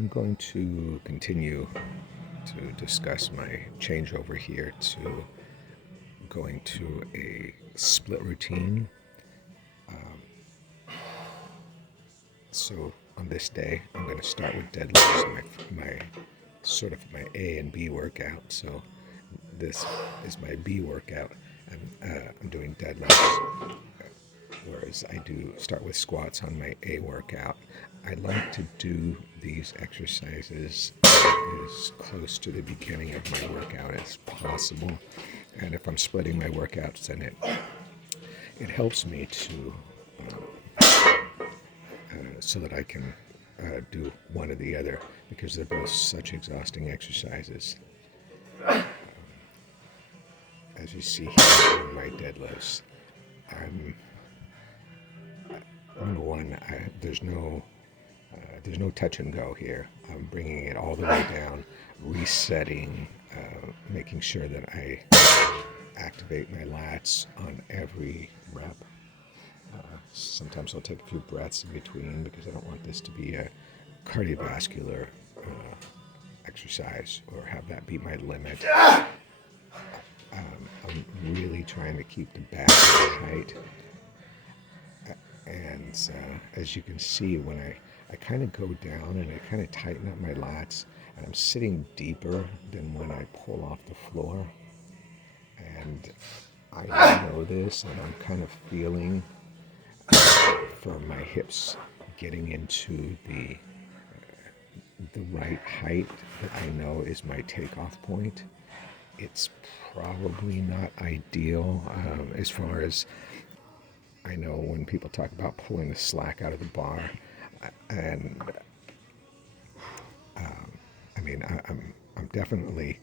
I'm going to continue to discuss my changeover here to going to a split routine. So on this day, I'm going to start with deadlifts, my sort of my A and B workout. So this is my B workout, and I'm doing deadlifts, whereas I do start with squats on my A workout. I like to do these exercises as close to the beginning of my workout as possible. And if I'm splitting my workouts, then it helps me to so that I can do one or the other, because they're both such exhausting exercises. As you see here in my deadlifts, I'm number one. There's no touch and go here. I'm bringing it all the way down, resetting, making sure that I activate my lats on every rep. Sometimes I'll take a few breaths in between because I don't want this to be a cardiovascular exercise or have that be my limit. I'm really trying to keep the back tight. And as you can see, when I kind of go down and I kind of tighten up my lats, and I'm sitting deeper than when I pull off the floor. And I know this, and I'm kind of feeling for my hips getting into the right height that I know is my takeoff point. It's probably not ideal as far as I know when people talk about pulling the slack out of the bar. And I mean, I'm definitely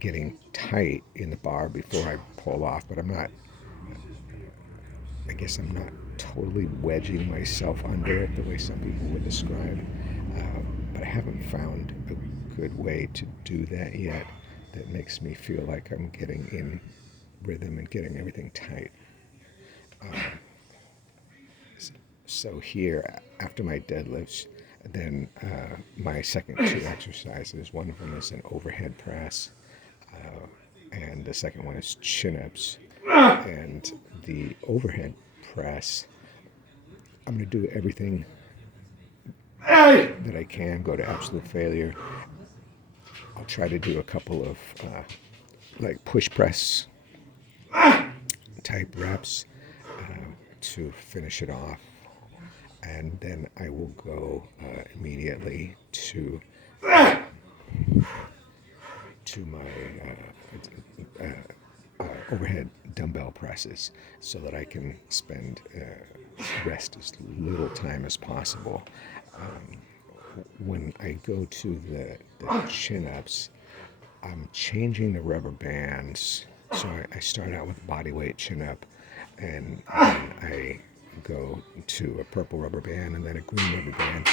getting tight in the bar before I pull off, but I guess I'm not totally wedging myself under it the way some people would describe. But I haven't found a good way to do that yet that makes me feel like I'm getting in rhythm and getting everything tight. So here, after my deadlifts, then my second two exercises, one of them is an overhead press, and the second one is chin-ups. And the overhead press, I'm going to do everything that I can, go to absolute failure. I'll try to do a couple of like push press type reps to finish it off. And then I will go immediately to my overhead dumbbell presses so that I can rest as little time as possible. When I go to the chin-ups, I'm changing the rubber bands. So I start out with body weight chin-up, and then I go to a purple rubber band and then a green rubber band,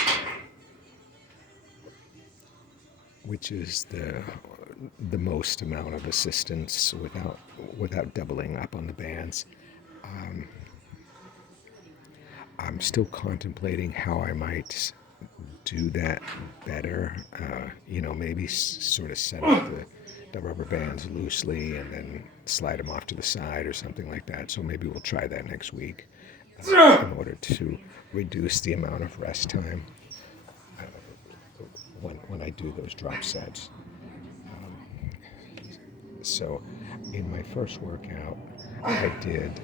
which is the most amount of assistance without doubling up on the bands. I'm still contemplating how I might do that better. Maybe sort of set up the rubber bands loosely and then slide them off to the side or something like that. So maybe we'll try that next week in order to reduce the amount of rest time when I do those drop sets. So in my first workout, I did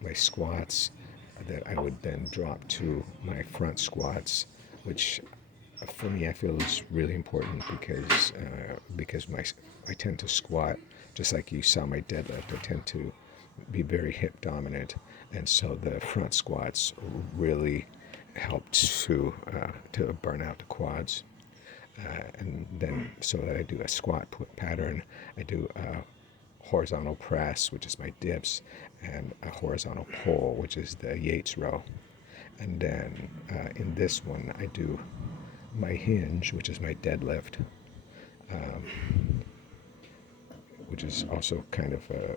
my squats that I would then drop to my front squats, which for me I feel is really important because I tend to squat just like you saw my deadlift. I tend to be very hip dominant, and so the front squats really help to burn out the quads. And then so that I do a squat pattern, I do a horizontal press, which is my dips, and a horizontal pull, which is the Yates row. And then in this one, I do my hinge, which is my deadlift, which is also kind of a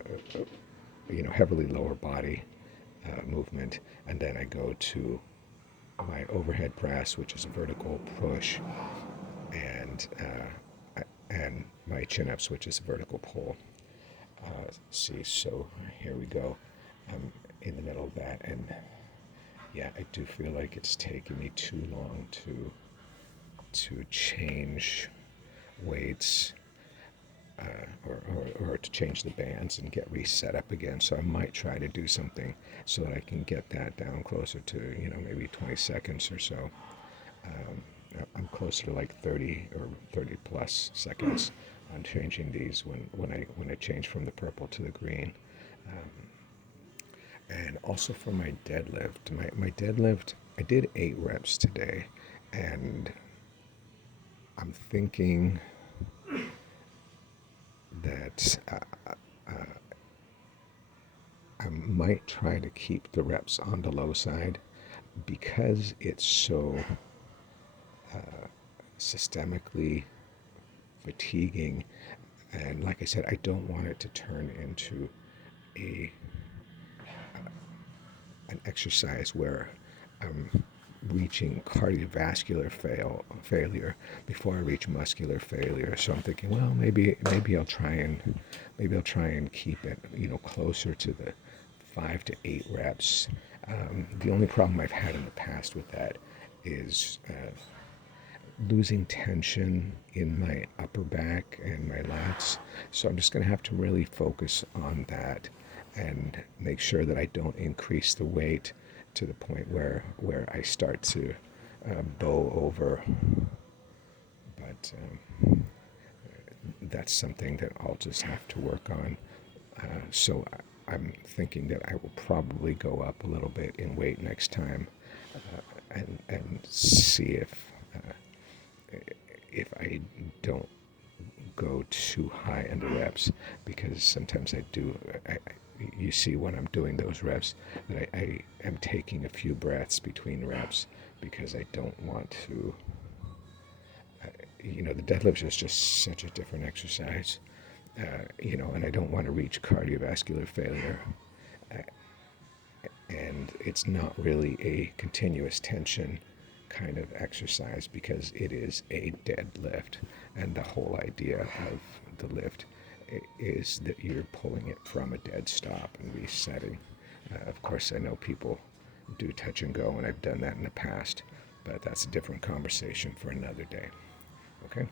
heavily lower body movement. And then I go to my overhead press, which is a vertical push, and my chin ups, which is a vertical pull. See, so here we go. I'm in the middle of that, and yeah, I do feel like it's taking me too long to change weights, or to change the bands and get reset up again. So I might try to do something so that I can get that down closer to, maybe 20 seconds or so. I'm closer to like 30 or 30 plus seconds on changing these when I change from the purple to the green. And also for my deadlift, my deadlift, I did 8 reps today, and I'm thinking that I might try to keep the reps on the low side because it's so systemically fatiguing. And like I said, I don't want it to turn into a an exercise where I'm reaching cardiovascular failure before I reach muscular failure. So I'm thinking, well, maybe I'll try and keep it, closer to the 5 to 8 reps. The only problem I've had in the past with that is losing tension in my upper back and my lats. So I'm just going to have to really focus on that and make sure that I don't increase the weight to the point where I start to bow over. But that's something that I'll just have to work on. So I'm thinking that I will probably go up a little bit in weight next time, and see if I don't go too high in the reps, because sometimes I do. You see when I'm doing those reps that I am taking a few breaths between reps because I don't want to. The deadlift is just such a different exercise, and I don't want to reach cardiovascular failure. And it's not really a continuous tension kind of exercise because it is a deadlift, and the whole idea of the lift is that you're pulling it from a dead stop and resetting. Of course, I know people do touch and go, and I've done that in the past, but that's a different conversation for another day. Okay?